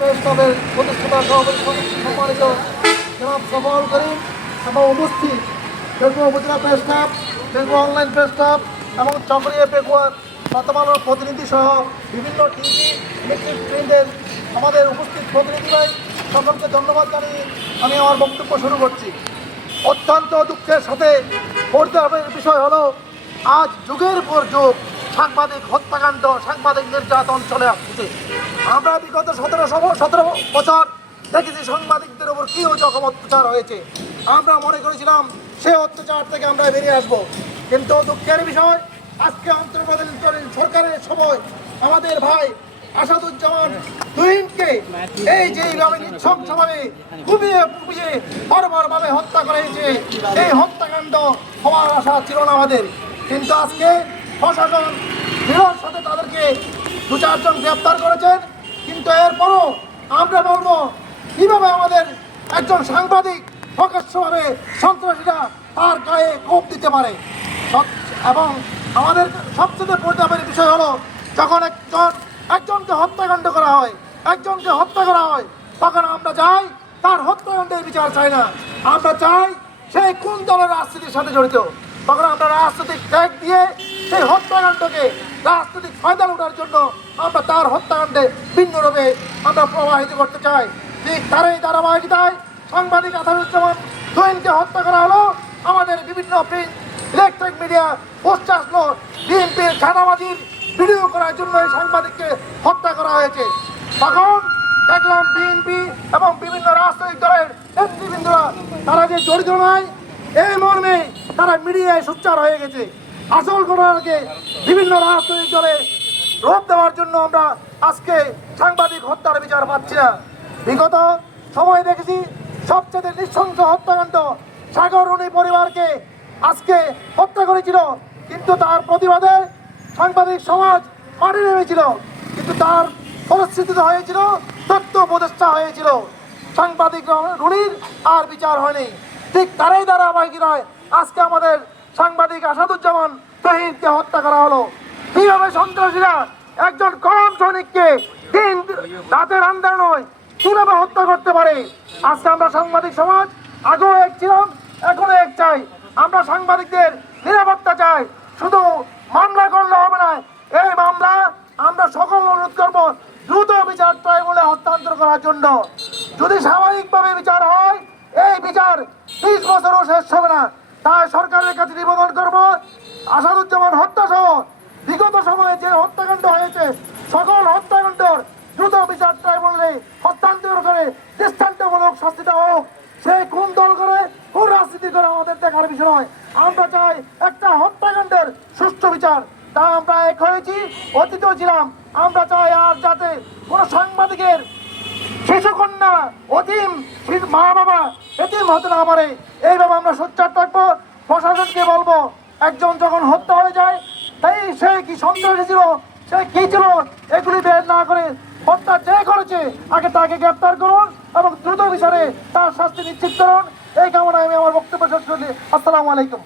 ক্লাবের প্রতিষ্ঠাতা সম্মানিত জনাব সফল করিম এবং উপস্থিত পেকুয়া উপজেলা press club Pekua online press club এবং চকরিয়া পেকুয়ার বর্তমানের প্রতিনিধি সহ বিভিন্ন টিভি, ইলেকট্রিক প্রিন্টের আমাদের উপস্থিত প্রতিনিধি ভাই, সকলকে ধন্যবাদ জানিয়ে আমি আমার বক্তব্য শুরু করছি। অত্যন্ত দুঃখের সাথে পড়তে হবে বিষয় হলো, আজ যুগের পর যুগ সাংবাদিক হত্যাকাণ্ড, সাংবাদিক নির্যাতন চলে আসছে। আমরা বিগত সতেরো সতেরো বছর দেখেছি সাংবাদিকদের ওপর কী রকম অত্যাচার হয়েছে। আমরা মনে করেছিলাম সে অত্যাচার থেকে আমরা বেরিয়ে আসব। কিন্তু দুঃখের বিষয়, আজকে অন্তর্বর্তীকালীন সরকারের সময় আমাদের ভাই আসাদুজ্জামান তুহিনকে এই যে নিঃশংসভাবে কুপিয়ে কুপিয়ে বর্বরভাবে হত্যা করা হয়েছে, এই হত্যাকাণ্ড হওয়ার আশা ছিল না আমাদের। কিন্তু আজকে প্রশাসন দৃঢ়র সাথে তাদেরকে দু চারজন গ্রেপ্তার করেছেন। কিন্তু এরপরও আমরা বলব, কীভাবে আমাদের একজন সাংবাদিক প্রকাশ্যভাবে সন্ত্রাসীরা তার গায়ে কোপ দিতে পারে? এবং আমাদের সবচেয়ে পরিতাপের বিষয় হলো, যখন একজন, একজনকে হত্যাকাণ্ড করা হয়, একজনকে হত্যা করা হয়, তখন আমরা চাই তার হত্যাকাণ্ডের বিচার চাই না। আমরা চাই সেই কোন দলের রাজনীতির সাথে জড়িত। তখন আমরা রাজনৈতিক ত্যাগ দিয়ে সেই হত্যাকাণ্ডকে রাজনৈতিক ফায়দা ওঠার জন্য আমরা তার হত্যাকাণ্ডে ভিন্নরূপে আমরা প্রবাহিত করতে চাই। ঠিক তারই ধারাবাহিকতায় সাংবাদিক আসাদুজ্জামান তোয়েনকে হত্যা করা হলো। আমাদের বিভিন্ন প্রিন্ট ইলেকট্রিক মিডিয়া পোস্ট আসলো বিএনপির ছানাবাজির ভিডিও করার জন্য এই সাংবাদিককে হত্যা করা হয়েছে। তখন দেখলাম বিএনপি এবং বিভিন্ন রাজনৈতিক দলের নেতৃবৃন্দরা তারা যে জড়িত নয়, এই মর্মে তারা মিডিয়ায় সোচ্চার হয়ে গেছে। আসল ঘটনাকে বিভিন্ন রাজনৈতিক দলে রূপ দেওয়ার জন্য আমরা আজকে সাংবাদিক হত্যার বিচার পাচ্ছি না। বিগত সময় দেখেছি সবচেয়ে নৃশংস হত্যাকাণ্ড সাগরণী পরিবারকে আজকে হত্যা করেছিল। কিন্তু তার প্রতিবাদে সাংবাদিক সমাজ মাঠে নেমেছিল। কিন্তু তার পরিস্থিতিতে হয়েছিল, তথ্য উপদেষ্টা হয়েছিল। সাংবাদিক রুনির আর বিচার হয়নি। ঠিক তারাই ধারাবাহিক নয় আজকে আমাদের সাংবাদিক আসাদুজ্জামান তহিদকে হত্যা করা হলো। কীভাবে সন্ত্রাসীরা একজন কম সৈনিককে দিন রাতের আন্দার নয়, কীভাবে হত্যা করতে পারে? আজকে আমরা সাংবাদিক সমাজ আগেও এক ছিলাম এখনও এক চাই। আমরা সাংবাদিকদের নিরাপত্তা চাই। শুধু মামলা করলে হবে না, এই মামলা আমরা সকল অনুরোধ করব দ্রুত বিচার ট্রাইব্যুনালে হস্তান্তর করার জন্য। যদি স্বাভাবিকভাবে বিচার হয়, এই বিচার বিশ বছরও শেষ হবে না। তাই সরকারের কাছে নিবেদন করব, আসাদুজ্জামান হত্যা সহ বিগত সময়ে যে হত্যাকাণ্ড হয়েছে, সকল হত্যাকাণ্ডের দ্রুত বিচার ট্রাইব্যুনালে হস্তান্তর করে দৃষ্টান্তমূলক শাস্তি দেওয়া হোক। সে কোন দল করে, কোন রাজনীতি করে আমাদের দেখার বিষয়। আমরা চাই একটা হত্যাকাণ্ডের সুষ্ঠু বিচার। তা আমরা এক হয়েছি, অতীতেও ছিলাম। আমরা চাই আর যাতে কোনো সাংবাদিকের শিশুকন্যা অতিম মা বাবা এতিম হতে না পারে। এইভাবে আমরা সোচ্চার থাকব। প্রশাসনকে বলব, একজন যখন হত্যা হয়ে যায়, তাই সে কি সন্ত্রাসী ছিল, সে কি ছিল, এগুলি বের না করে হত্যা যে করেছে, আগে তাকে গ্রেপ্তার করুন এবং দ্রুত বিচারে তার শাস্তি নিশ্চিত করুন। এই কামনায় আমি আমার বক্তব্য শেষ করছি। আসসালামু আলাইকুম।